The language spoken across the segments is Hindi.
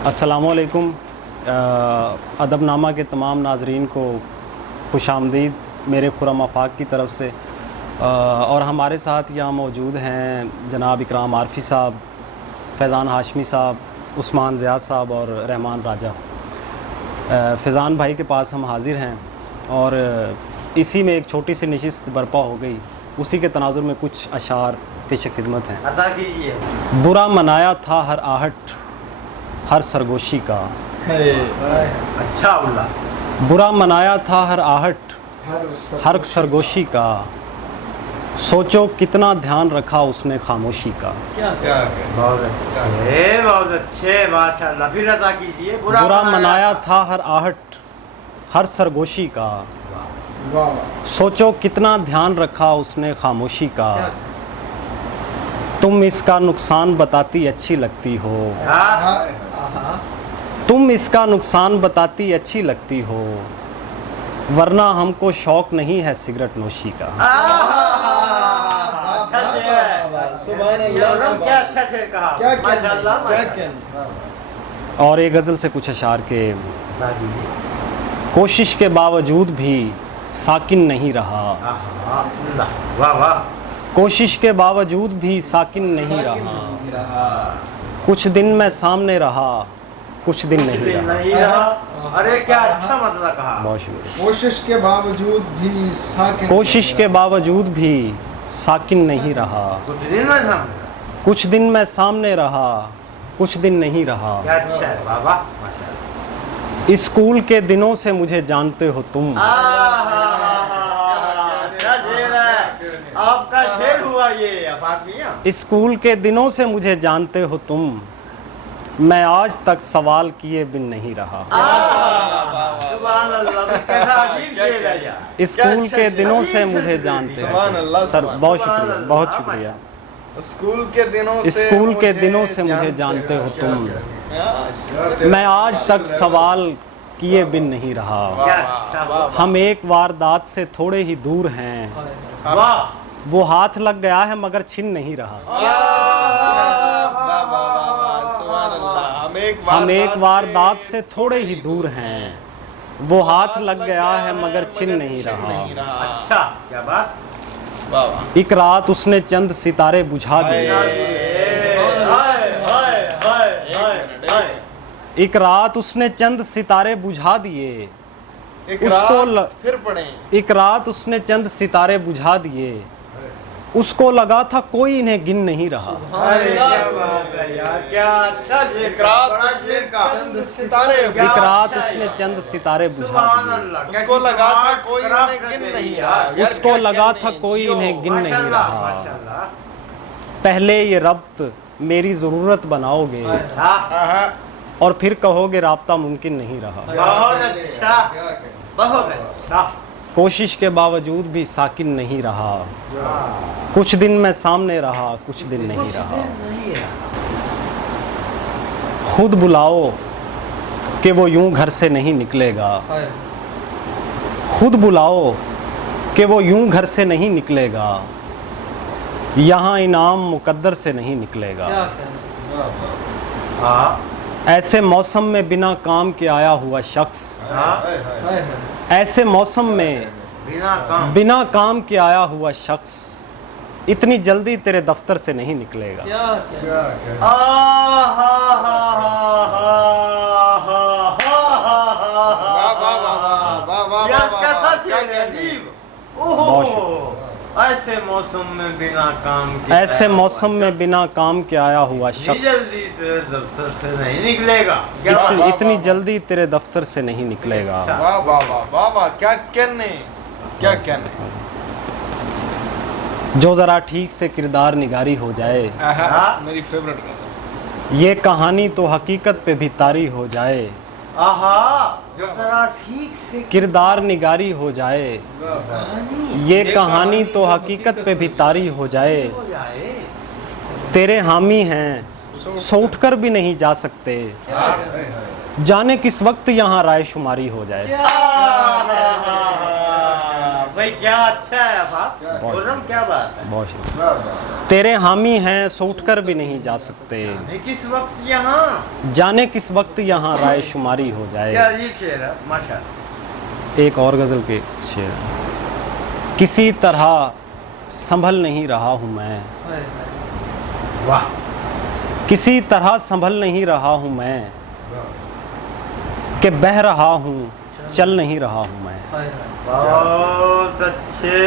अस्सलामुअलैकुम। अदबनामा के तमाम नाजरीन को खुशामदीद मेरे खुरम आफाक की तरफ से। और हमारे साथ यहाँ मौजूद हैं जनाब इकराम आरफी साहब, फैज़ान हाशमी साहब, उस्मान ज़ियाद साहब और रहमान राजा। फैज़ान भाई के पास हम हाज़िर हैं और इसी में एक छोटी सी नशिस्त बर्पा हो गई, उसी के तनाजुर में कुछ अशार पेश खिदमत हैं। अता कीजिए। बुरा मनाया था हर आहट हर सरगोशी का, अच्छा अल्लाह। बुरा मनाया था हर आहट हर सरगोशी का, सोचो कितना ध्यान रखा उसने खामोशी का। बहुत अच्छे माशाअल्लाह। फिर अता कीजिए। बुरा मनाया था हर आहट हर सरगोशी का, सोचो कितना ध्यान रखा उसने खामोशी का। तुम इसका नुकसान बताती अच्छी लगती हो, तुम इसका नुकसान बताती अच्छी लगती हो, वरना हमको शौक नहीं है सिगरेट नोशी का। अच्छा शेर कहा माशाअल्लाह। और एक गज़ल से कुछ अशार के। कोशिश के बावजूद भी साकिन नहीं रहा, वाह वाह। कोशिश के बावजूद भी साकिन नहीं रहा, कुछ दिन मैं सामने रहा कुछ दिन नहीं रहा। अरे क्या अच्छा मतलब कहा। बहुत शुक्रिया। कोशिश के बावजूद भी साकिन, कोशिश के बावजूद भी साकिन नहीं रहा, कुछ दिन में सामने। कुछ दिन मैं सामने रहा कुछ दिन नहीं रहा। क्या अच्छा है बाबा माशाअल्लाह। स्कूल के दिनों से मुझे जानते हो तुम, क्या शेर है आपका। शेर हुआ ये आफाक मियां। स्कूल के दिनों से मुझे जानते हो तुम, मैं आज तक सवाल किए बिन नहीं रहा। सुभान अल्लाह। कैसा अजीब शेर है यार। स्कूल के दिनों से मुझे जानते हो सर। बहुत शुक्रिया, बहुत शुक्रिया। स्कूल के दिनों से, स्कूल के दिनों से मुझे जानते हो तुम, मैं आज तक सवाल किए बिन नहीं रहा। क्या अच्छा। हम एक वारदात से थोड़े ही दूर हैं, वाह। वो हाथ लग गया है मगर छिन नहीं रहा। हम एक वारदात से थोड़े ही दूर हैं, वो हाथ लग गया है मगर छिन नहीं रहा। अच्छा क्या बात। एक रात उसने चंद सितारे बुझा दिए, एक रात उसने चंद सितारे बुझा दिए, उसको फिर पढ़े। एक रात उसने चंद सितारे बुझा दिए, उसको लगा था कोई इन्हें गिन नहीं रहा। अरे क्या बात है यार। क्या अच्छा शेर का। बड़ा शेर का। सितारे, एक रात उसने चंद सितारे बुझा दिए, उसको लगा था कोई इन्हें गिन नहीं रहा। उसको लगा था कोई इन्हें गिन नहीं रहा। माशाअल्लाह। पहले ये रब्त मेरी ज़रूरत बनाओगे और फिर कहोगे राब्ता मुमकिन नहीं रहा। बहुत अच्छा, बहुत अच्छा। कोशिश के बावजूद भी साकिन नहीं रहा, कुछ दिन मैं सामने रहा कुछ दिन नहीं रहा। खुद बुलाओ कि वो यूं घर से नहीं निकलेगा, खुद बुलाओ कि वो यूं घर से नहीं निकलेगा, यहाँ इनाम मुकद्दर से नहीं निकलेगा। ऐसे मौसम में बिना काम के आया हुआ शख्स, ऐसे मौसम में बिना काम के आया हुआ शख्स इतनी जल्दी तेरे दफ्तर से नहीं निकलेगा। ऐसे मौसम में बिना काम के, ऐसे मौसम में बिना काम के आया हुआ शख्स जल्दी तेरे दफ्तर से नहीं निकलेगा। इतनी जल्दी तेरे दफ्तर से नहीं निकलेगा। वाह वाह वाह वाह वाह। क्या कहने, क्या कहने। जो ज़रा ठीक से किरदार निगारी हो जाए, मेरी फेवरेट गाना। ये कहानी तो हकीकत पे भी तारी हो जाए। जो जरा ठीक से किरदार निगारी हो जाए, ये कहानी तो हकीकत पे भी तारी हो जाए। तेरे हामी हैं सो उठकर भी नहीं जा सकते, जाने किस वक्त यहाँ राय शुमारी हो जाए। भाई क्या अच्छा है आफाक, बोल रहा हूँ क्या बात है। बहुत शुक्रिया। तेरे हामी हैं सो उठकर भी नहीं जा सकते, जाने किस वक्त यहाँ, जाने किस वक्त यहाँ राय शुमारी हो क्या जाए। अजीब शेर है माशाल्लाह। एक और गज़ल के शेर, किसी तरह संभल नहीं रहा हूँ मैं, वाह किसी तरह संभल नहीं रहा हूँ मैं, कि बह रहा हूँ चल नहीं रहा हूँ मैं। बहुत अच्छे,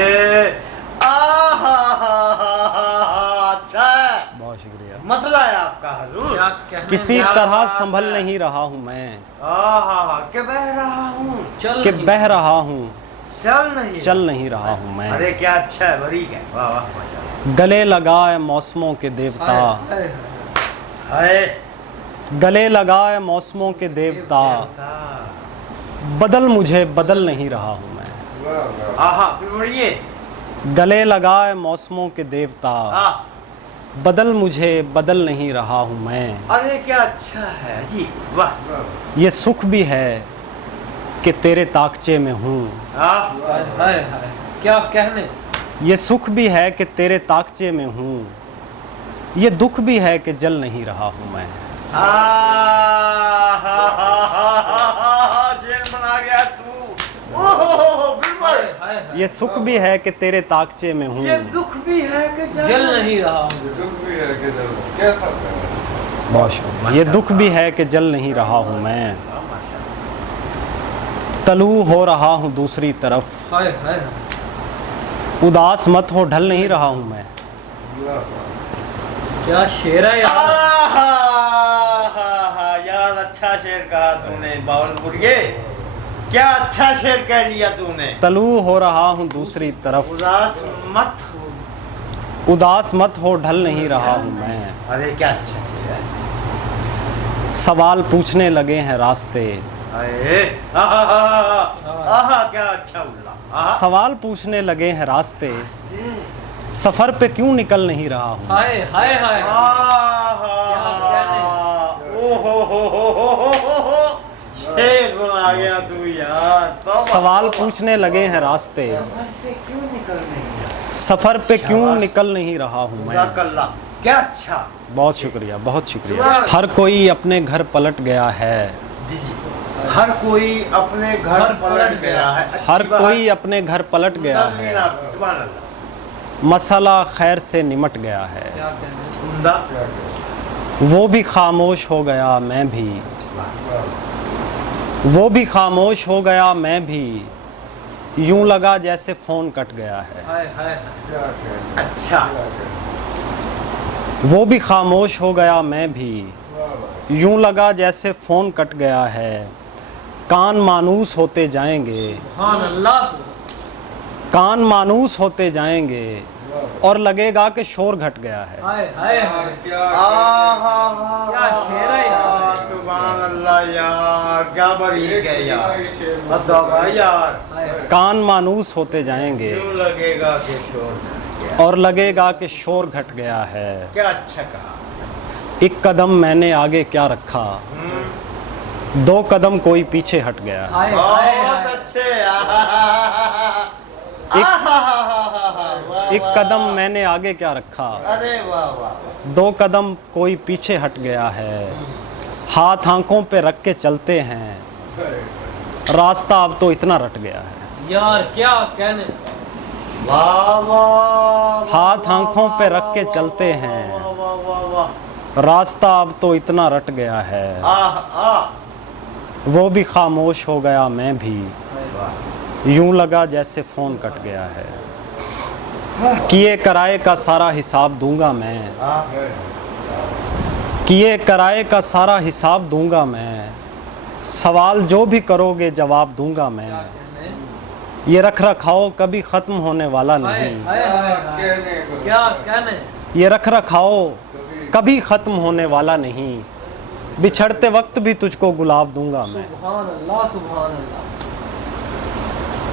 अच्छा है, बहुत शुक्रिया। मतलब है आपका हजूर। किसी तरह संभल नहीं रहा हूँ मैं, के बह रहा हूँ, कि बह रहा हूँ चल नहीं रहा हूँ मैं। अरे क्या अच्छा है, बरीक है, वाह वाह माशाल्लाह। गले लगाए मौसमों के देवता, हाय गले लगाए मौसमों के देवता, बदल मुझे बदल नहीं रहा हूँ मैं। आहा फिर बढ़िए, गले लगाए मौसमों के देवता, बदल मुझे बदल नहीं रहा हूँ मैं। अरे क्या अच्छा है जी, वाह। ये सुख भी है कि तेरे ताकचे में हूँ, क्या कहने। ये सुख भी है कि तेरे ताकचे में हूँ, ये दुख भी है कि जल नहीं रहा हूँ मैं। शेर बना गया तू, ओहो बिल्कुल। ये सुख भी है कि तेरे ताकचे में हूँ, ये दुख भी है कि जल नहीं रहा हूँ। कैसा बहुत शुक्रिया। ये दुख भी है कि जल नहीं रहा हूँ मैं, तलू हो रहा हूँ दूसरी तरफ, हाय हाय उदास मत हो ढल नहीं रहा हूँ मैं। क्या शेर है यार। यार अच्छा शेर कहा तूने बावलपुरिये, क्या अच्छा शेर कह लिया तूने। तलू हो रहा हूँ दूसरी तरफ, उदास मत हो ढल नहीं रहा हूँ मैं। अरे क्या अच्छा शेर है। सवाल पूछने लगे हैं रास्ते, अरे आहा क्या अच्छा उल्ला। सवाल पूछने लगे हैं रास्ते, सफर पे क्यों निकल नहीं रहा हूँ। हाय हाय हाय। शेर बना गया तू यार। सवाल पूछने लगे हैं रास्ते, क्यों निकल नहीं, सफर पे क्यों निकल नहीं रहा हूँ मैं। क्या अच्छा। बहुत शुक्रिया, बहुत शुक्रिया। हर कोई अपने घर पलट गया है, जी जी, हर कोई अपने घर पलट गया है। हर कोई अपने घर पलट गया है, सुभान अल्लाह। मसला खैर से निमट गया है, क्या कहने। उम्दा। वो भी खामोश हो गया मैं भी, वो भी खामोश हो गया मैं भी, यूं लगा जैसे फोन कट गया है। हाय हाय हाय। अच्छा, वो भी खामोश हो गया मैं भी, यूं लगा जैसे फोन कट गया है। कान मानूस होते जाएंगे, सुभान अल्लाह। कान मानूस होते जाएंगे, और लगेगा कि शोर घट गया है। हाय हाय हाय। क्या शेर है यार। सुभान अल्लाह यार, क्या बरीक है यार। बताओ यार, कान मानूस होते जाएंगे, क्यों लगेगा कि शोर, और लगेगा कि शोर घट गया है। क्या अच्छा कहा। एक कदम मैंने आगे क्या रखा, दो कदम कोई पीछे हट गया। हाय हाय बहुत हाय। अच्छे। एक कदम मैंने आगे क्या रखा, अरे वाह वाह। दो कदम कोई पीछे हट गया है। हाथ आंखों पे रख के चलते हैं, रास्ता अब तो इतना रट गया है। यार क्या कहने। वाह वाह। हाथ आंखों पे रख के चलते हैं, वाह वाह वाह वाह। रास्ता अब तो इतना रट गया है। वो भी खामोश हो गया मैं भी, यूं लगा जैसे फोन कट गया है। किए कराए का सारा हिसाब दूंगा मैं, किए कराए का सारा हिसाब दूंगा मैं। सवाल जो भी करोगे जवाब दूंगा मैं। ये रख रखाव कभी ख़त्म होने वाला हाय नहीं, हाय हाय। क्या कहने। ये रख रखाव कभी ख़त्म होने वाला नहीं। बिछड़ते वक्त भी तुझको गुलाब दूंगा मैं। सुभान अल्लाह सुभान अल्लाह।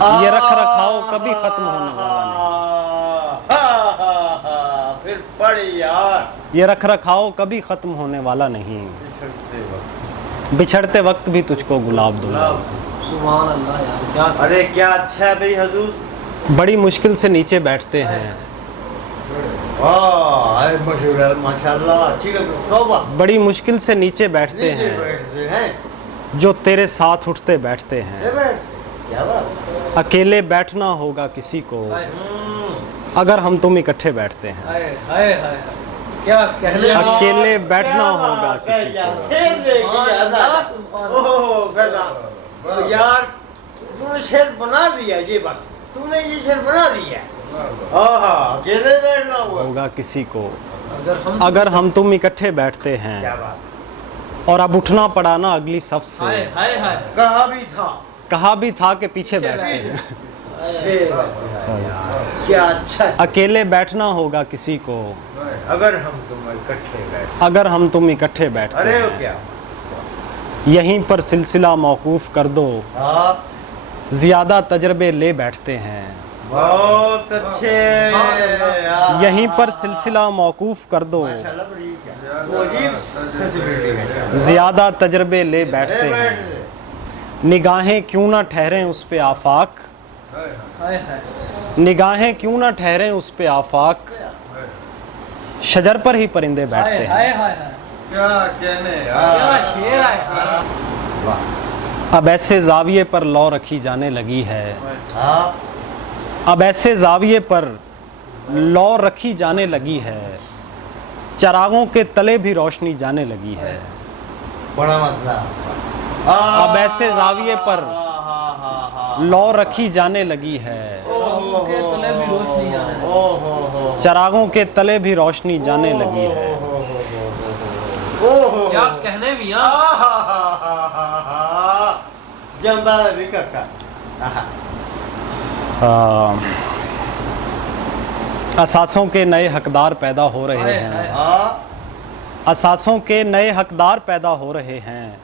ये रख रखाव कभी ख़त्म होने वाला नहीं। फिर पड़ी यार। नहीं, ये रख रखाव कभी ख़त्म होने वाला नहीं। बिछड़ते वक्त भी तुझको गुलाब दूंगा। सुभान अल्लाह यार क्या। अरे क्या अच्छा है भाई हजूर। बड़ी मुश्किल से नीचे बैठते हैं, वाह मशहूर है माशाल्लाह, अच्छी तौबा। बड़ी मुश्किल से नीचे बैठते नीचे हैं, बैठते हैं, जो तेरे साथ उठते बैठते हैं। नीचे बैठते, क्या बात। अकेले बैठना होगा किसी को, हाय अगर हम तुम इकट्ठे बैठते हैं। हाय हाय हाय, क्या कहने अकेले बैठना क्या होगा बात है किसी यार, को। शेर देख लिया था। अल्लाह सुभान अल्लाह। ओहो गजब। तो यार तूने शेर बना दिया, ये बस तूने ये शेर बना दिया। आहा, अकेले बैठना हुआ। होगा किसी को, अगर हम अगर हम तुम इकट्ठे बैठते क्या हैं। बात। और अब उठना पड़ा ना अगली सफ हाय से, हाय हाय, कहा भी था कहा भी था कि पीछे पीछे बैठते बैठे। हैं। शेर है यार, क्या अच्छा शेर। अकेले बैठना होगा किसी को, अगर हम तुम इकट्ठे बैठ, अगर हम तुम इकट्ठे बैठते अरे वो हैं। क्या। यहीं पर सिलसिला मौकूफ कर दो, हाँ, ज्यादा तजर्बे ले बैठते हैं। बहुत अच्छे। यार। यहीं पर सिलसिला मौकूफ कर दो, माशाल्लाह, बड़ी क्या- वो अजीब sensibility है। ज्यादा तजर्बे ले बैठते अरे हैं। बैठ। निगाहें क्यों ना ठहरें उस पे आफाक, हाय हाय, निगाहें क्यों ना ठहरें उस पे आफाक, शजर पर ही परिंदे हाय बैठते हाय हैं। हाय हाय, क्या कहने क्या शेर है। वाह। अब ऐसे जाविये पर लौ रखी जाने लगी है, हाँ, अब ऐसे जाविये पर लौ रखी जाने लगी है, चरागों के तले भी रोशनी जाने लगी है। बड़ा मसला। अब ऐसे जाविये पर लौ रखी जाने लगी है, चरागों के तले भी रोशनी जाने लगी। ओहो, चरागों के तले भी रोशनी जाने लगी है। ओहो, क्या कहने भी यार। जंदा भी करता। असासों के नए हकदार पैदा हो रहे हाय हैं, हाय, असासों के नए हकदार पैदा हो रहे हैं,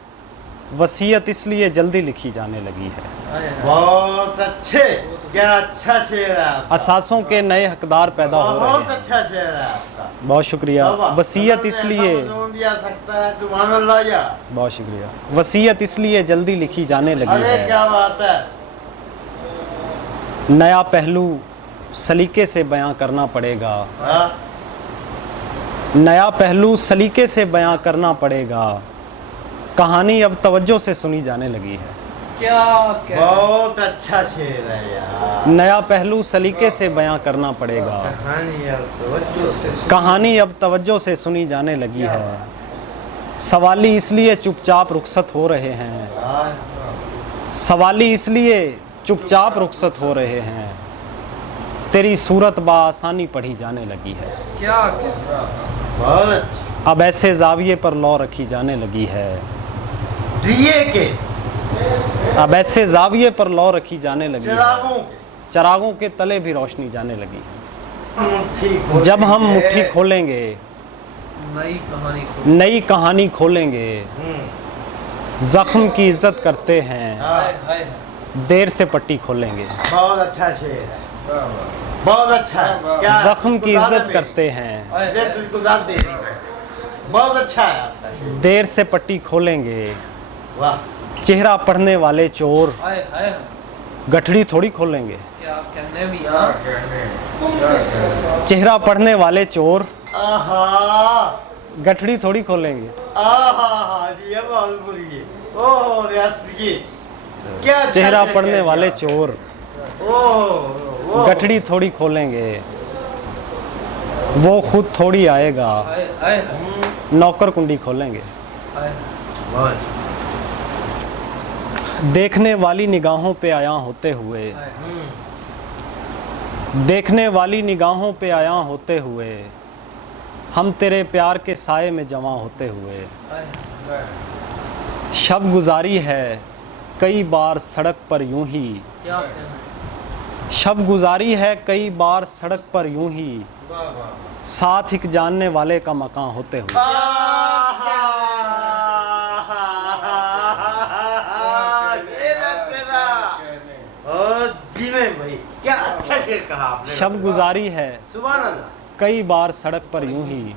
वसीयत इसलिए जल्दी लिखी जाने लगी है। हाय हाय, बहुत अच्छे, क्या अच्छा शेर है आपका। असासों के नए हकदार पैदा हो रहे बहुत हैं। अच्छा शेर है आपका। बहुत शुक्रिया। वसीयत इसलिए, भी आ सकता है, सुभान अल्लाह या। बहुत शुक्रिया। वसीयत इसलिए जल्दी लिखी जाने लगी अरे है, क्या बात है। नया पहलू सलीके से बयां करना पड़ेगा, हाँ? नया पहलू सलीके से बयां करना पड़ेगा, कहानी अब तवज्जो से सुनी जाने लगी है। क्या कहने। बहुत अच्छा शेर है यार। नया पहलू सलीके से बयां करना पड़ेगा, कहानी अब तवज्जो से कहानी अब तवज्जो से सुनी जाने लगी है, सवाली इसलिए चुपचाप रुखसत हो रहे हैं, सवाली इसलिए चुपचाप रुखसत हो रहे हैं, तेरी सूरत बासानी पढ़ी जाने लगी है। क्या कहने। बहुत अच्छी। अब ऐसे जाविये पर लौ रखी जाने लगी है, दिए के अब ऐसे जाविये पर लौ रखी जाने लगी है, चिरागों चरागों के तले भी रोशनी जाने लगी है। मुट्ठी जब हम खोलेंगे। मुट्ठी खोलेंगे, नई कहानी को। नई कहानी खोलेंगे, जख्म की इज्जत करते हैं, हाँ, हाय हाय, देर से पट्टी खोलेंगे। बहुत अच्छा शेर है, बहुत अच्छा है। क्या जख्म की गुजार इज्जत है करते हैं, हाय दे हाय, तुझको दाद दे रही है। बहुत अच्छा है आपका शेर। देर से पट्टी खोलेंगे, वाह। चेहरा पढ़ने वाले चोर हाय हाय, गठड़ी थोड़ी खोलेंगे। क्या कहने भी यार। चेहरा पढ़ने वाले चोर आहा, गठड़ी थोड़ी खोलेंगे। आहा जी, अब बोल ये। ओह रियासत जी, क्या अच्छा चेहरा शेर पढ़ने कह वाले दिया। चोर ओह गठड़ी थोड़ी खोलेंगे, वो खुद थोड़ी आएगा, हाय हाय, नौकर कुंडी खोलेंगे। हाय बहुत। देखने वाली निगाहों पे आया होते हुए, हाय, देखने वाली निगाहों पे आया होते हुए, हम तेरे प्यार के साए में जमा होते हुए, हाय, शब गुजारी है कई बार सड़क पर यूं ही, क्या कहने। शब गुजारी है कई बार सड़क पर यूं ही, साथ एक जानने वाले का मकान होते हुए। भाई क्या अच्छा शेर कहा आपने। शब गुजारी है सुभान अल्लाह। कई बार सड़क पर यूं ही,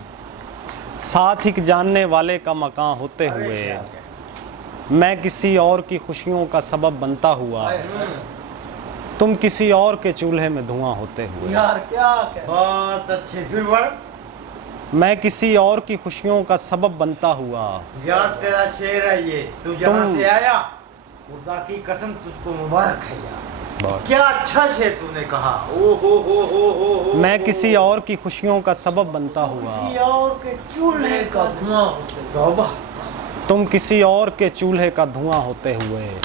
साथ एक जानने वाले का मकान होते अरे हुए, क्या। मैं किसी और की खुशियों का सबब बनता हुआ, हाय, तुम किसी और के चूल्हे में धुआं होते हुए। यार क्या कह बहुत अच्छे, फिर बढ़। मैं किसी और की खुशियों का सबब बनता हुआ। यार तेरा शेर है ये, तू जहाँ तुम- से आया खुदा की कसम तुझको मुबारक है यार। बहुत। क्या अच्छा शेर तूने कहा। ओ हो। मैं किसी और की खुशियों का सबब बनता हुआ। किसी और के चूल्हे का धुआं होते तौबा। तुम किसी और के चूल्हे का धुआं होते हुए।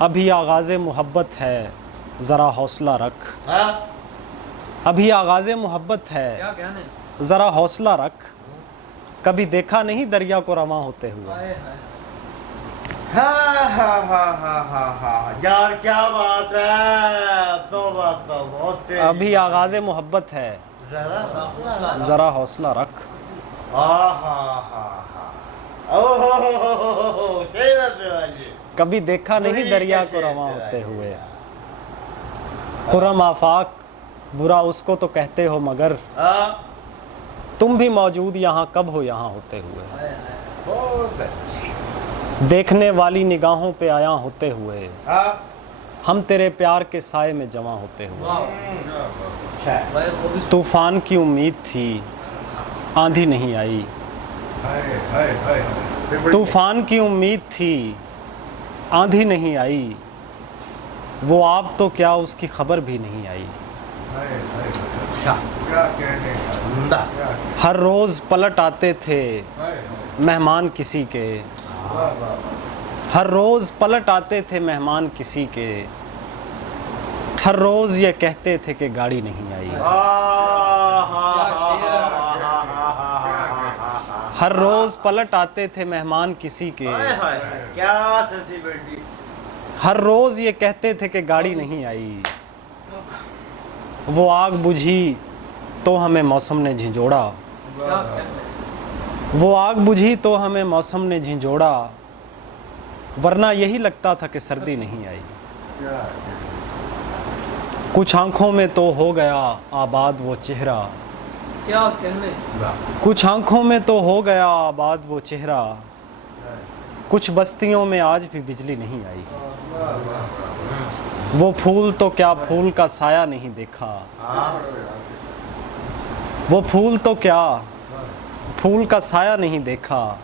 अभी आगाज़े मोहब्बत है, ज़रा हौसला रख। हाँ? अभी आगाज़े मोहब्बत है, क्या कहने ज़रा हौसला रख। कभी देखा नहीं दरिया को रवां होते हुए। हाय हाय हाँ। यार क्या बात है, तौबा बहुत तेरी। अभी आगाज़े मोहब्बत है, जरा ज़रा हौसला रख। ओहो, शेर है तेरा ये। कभी देखा नहीं बड़ी दरिया कैसे को रवां तेरा होते ये। हुए। खुरम आफाक, बुरा उसको तो कहते हो मगर हाँ, तुम भी मौजूद यहाँ कब हो यहाँ होते हुए। हाय हाय बहुत अच्छे। देखने वाली निगाहों पे आया होते हुए। हाँ, हम तेरे प्यार के साए में जमा होते हुए। वाह अच्छा है। भाई वो भी तूफान की उम्मीद थी, आंधी नहीं आई। फिर बड़ी- तूफान की उम्मीद थी, आंधी नहीं आई। वो आप तो क्या उसकी खबर भी नहीं आई। अच्छा, उम्दा। हर रोज़ पलट आते थे मेहमान किसी के। हर रोज़ पलट आते थे मेहमान किसी के। हर रोज़ ये कहते थे कि गाड़ी नहीं आई। हर रोज़ पलट आते थे मेहमान किसी के। क्या सेंसिबिलिटी। हर रोज़ ये कहते थे कि गाड़ी नहीं आई। वो आग बुझी तो हमें मौसम ने झिंझोड़ा। क्या कहने वो आग बुझी तो हमें मौसम ने झिंझोड़ा। वरना यही लगता था कि सर्दी नहीं आई। कुछ आंखों में तो हो गया आबाद वो चेहरा। क्या कहने कुछ आंखों में तो हो गया आबाद वो चेहरा। कुछ बस्तियों में आज भी बिजली नहीं आई। वो फूल तो क्या फूल का साया नहीं देखा। वो फूल तो क्या फूल का साया नहीं देखा।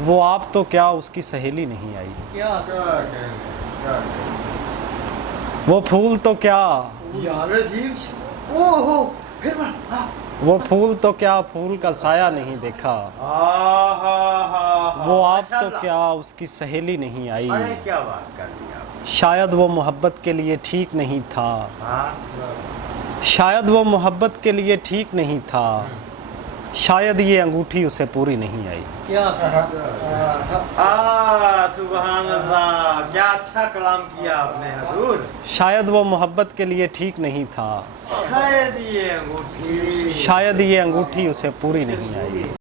वो आप तो क्या उसकी सहेली नहीं आई। क्या वो फूल तो क्या यार अजीब। ओहो, फिर बढ़। वो फूल तो क्या फूल का साया नहीं देखा। वो आप तो क्या उसकी सहेली नहीं आई। अरे क्या बात कर दी आप। शायद वो मोहब्बत के लिए ठीक नहीं था। हाँ? शायद वो मोहब्बत के लिए ठीक नहीं था। शायद ये अंगूठी उसे पूरी नहीं आई। क्या सुभान अल्लाह, क्या अच्छा कलाम किया आपने हजूर। शायद वो मोहब्बत के लिए ठीक नहीं था। शायद ये अंगूठी शायद ये अंगूठी उसे पूरी नहीं आई।